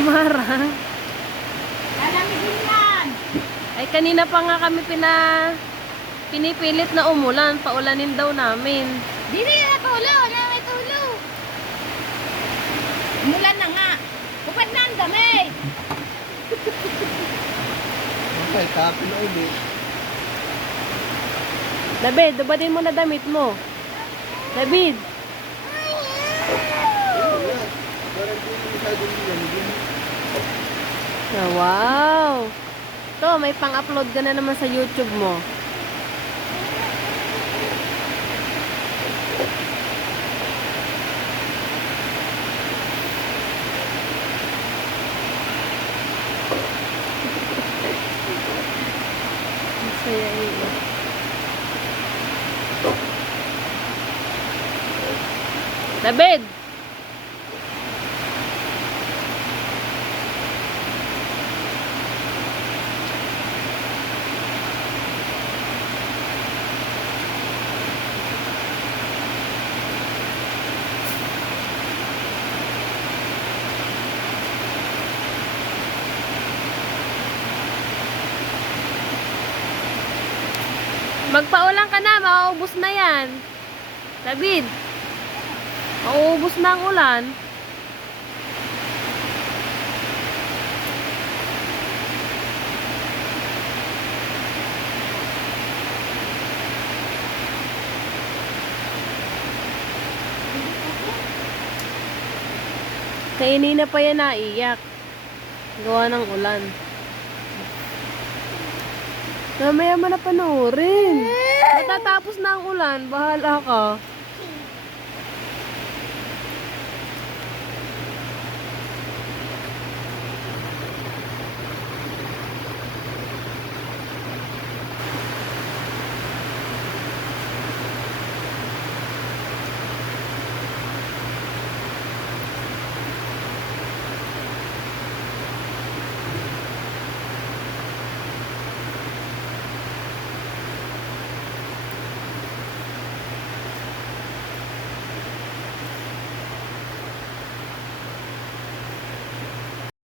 Marang. Lalamigin yan. Ay, kanina pa nga kami pinipilit na umulan. Paulanin daw namin. Dili na tulo. Na may tulo. Umulan na nga. Kupad na ang damit. Okay, tapin na ulit. David, dubadin mo na damit mo. David. Parang di masyadong yan. Oh, wow. To, may pang-upload ka na naman sa YouTube mo. Masaya yun. David! Magpaulan ka na, mauubos na yan. David, mauubos na ang ulan. Kainina pa yan naiyak. Gawa ng ulan. Mamaya mo na panoorin. Matatapos na ang ulan. Bahala ka.